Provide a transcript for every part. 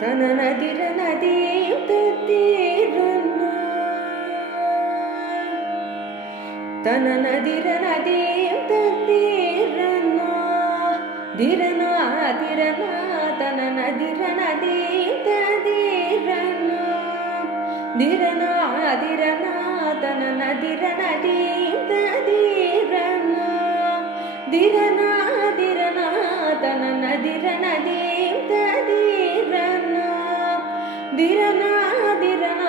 ತನ ನದಿರ ನದಿಯು ತೀರನ ತನ ನದಿರ ನದಿಯು ತೀರನ ದಿರನ ದಿರನ ತನ ನದಿರ ನದಿಯು ತೀರನ ದಿರನ ದಿರನ ತನ ನದಿರ ನದಿಯು ತೀರನ ದಿರನ ದಿರನ ತನ ನದಿರ ನದಿಯು ತೀರನ ದಿರನ ದಿರನ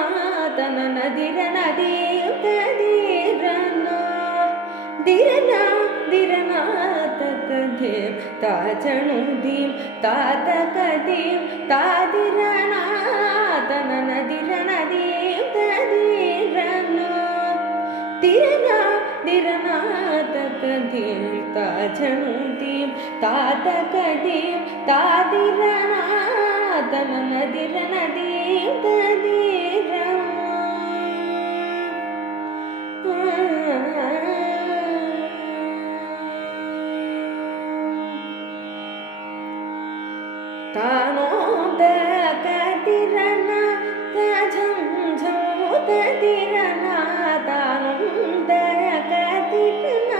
ತನ ನದಿರ ನದಿಯು ತೀರನ ದಿರನ ದಿರನ ತಕದೇಂ ತಾಚಣುದೀಂ ತಾತಕದೀಂ ತಾದಿರನ ತನ ನದಿರ ನದಿಯು ತೀರನ ದಿರನ ದಿರನ ತಕದೇಂ ತಾಚಣುದೀಂ ತಾತಕದೀಂ ತಾದಿರನ ತನ ನದಿರ ನದಿಯು ತೀರನ ತಾನೋ ತಕದಿರನ ತಜಂ ಝಂ ತದಿರನ ತಾನೋ ತಕದಿರನ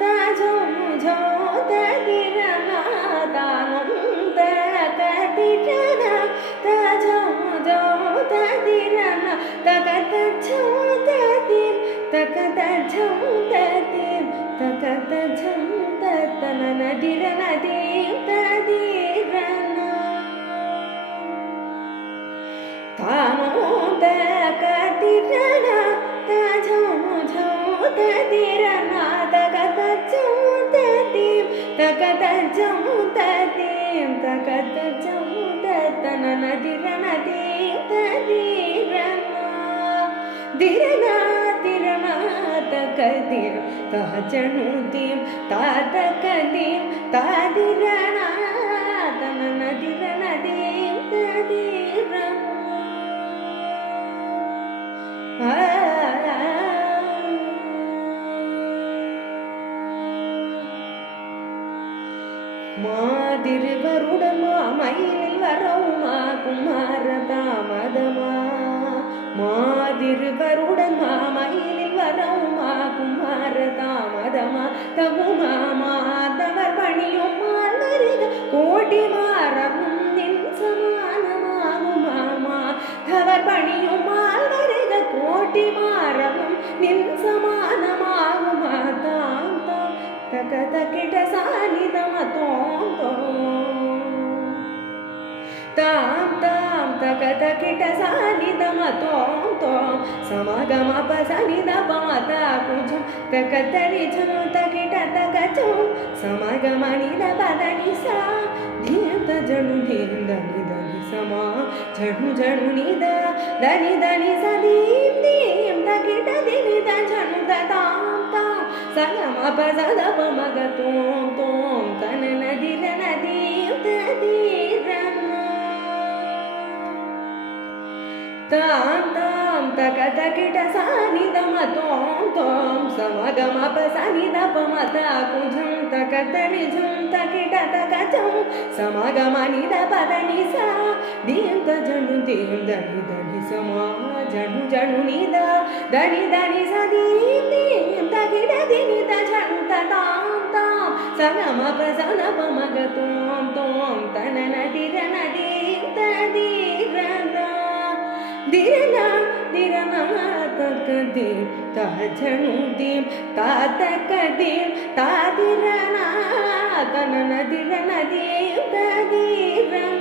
ತಜಂ ಝಂ ತದಿರನ ತಾನೋ ತಕದಿರನ ತಜಂ ಝಂ ತದಿರನ ತಕತ ಝಂ ತದಿಂ ತಕತ ಝಂ ತದಿಂ ತಕತ ಝಂ ತನ ನದಿರ ನದಿಯು ತದಿರನ ತಾನೋ ತಕದಿರನ ತಜಂ ಝಂ ತದಿರನ ತಕತ ಝಂ ತದಿಂ ತಕತ ಝಂ ತದಿಂ ತಕತ ಝಂ ತನ ನದಿರ ನದಿಯು ತದಿರನ ದಿರನ ದಿರನ ತಕದಿಂ ತಾಚಣುದೀಂ ತಾತಕದೀಂ ತಾದಿರನ ತನ ನದಿರ ನದಿಯು ತದಿರನ மாதிருவருடமா மயிலில் வரவுமா குமாரதாமதமா மாதிருவருடமா மயிலில் வரவுமா குமாரதாமதமா தகுமா மாதவர் பணியும் மாலரிக கோடி மாறவும் நின் சமானமாகுமாமா தவர் பணியும் மாலரிக கோடி மாறவும் நின் சமானமாகுமா தாம் தாம் தகத கிட சானிதம தோம் தோம் தாம் தாம் தகத கிட சானிதம தோம் தோம் ಸಮಗಮ ಪಸನಿದ ಪಮತ ಕುಜಂ ತಕತರಿ ಝಂ ತಕಿಟ ತಕಚಂ ಸಮಗಮ ನಿದ ಪದನಿ ಸಾ ಧೀಂತ ಜಣು ಧೀಂದನಿ ಧನಿ ಸಮ ಝಣು ಝಣು ನಿದ ಧನಿ ಧನಿ ಸ ದೀಂ ದೀಂ ತಕಿಟ ದಿನಿದ ಝಣು ತಾಂ ತಾಂ ಸಗಮ ಪಸದ ಪಮಗ ತೋಂ ತೋಂ ತನ ನದಿರ ನದಿಯು ತದಿರನ ತಾಂ ತಾಂ ತಕತ ಕಿಟ ಸಾನಿದಮ ತೋಂ ತೋಂ ಸಮಗಮ ಪಸನಿದ ಪಮತ ಕುಜಂ ತಕತರಿ ಝಂ ತಕಿಟ ತಕಚಂ ಸಮಗಮ ನಿದ ಪದನಿ ಸಾ ದೀಂತ ಜಣು ದೀಂ ಧನಿ ಧನಿ ಸಮ ಜಣು ಜಣು ನಿದ ಧನಿ ಧನಿ ಸ ದೀಂ ದೀಂ ತಕಿಟ ದಿನಿದ ಝಣು ತಾಂ ತಾಂ ಸಗಮ ಪಸನ ಪಮಗ ತೋಂ ತೋಂ ತನ ನದಿರ ನದಿಯು ತದಿರನ ದಿರನ ದಿರನ ತಕದೀಂ ತಾಚಣುದೀಂ ತಾತಕದೀಂ ತಾದಿರನ ತನ ನದಿರ ನದಿಯು ತದಿರನ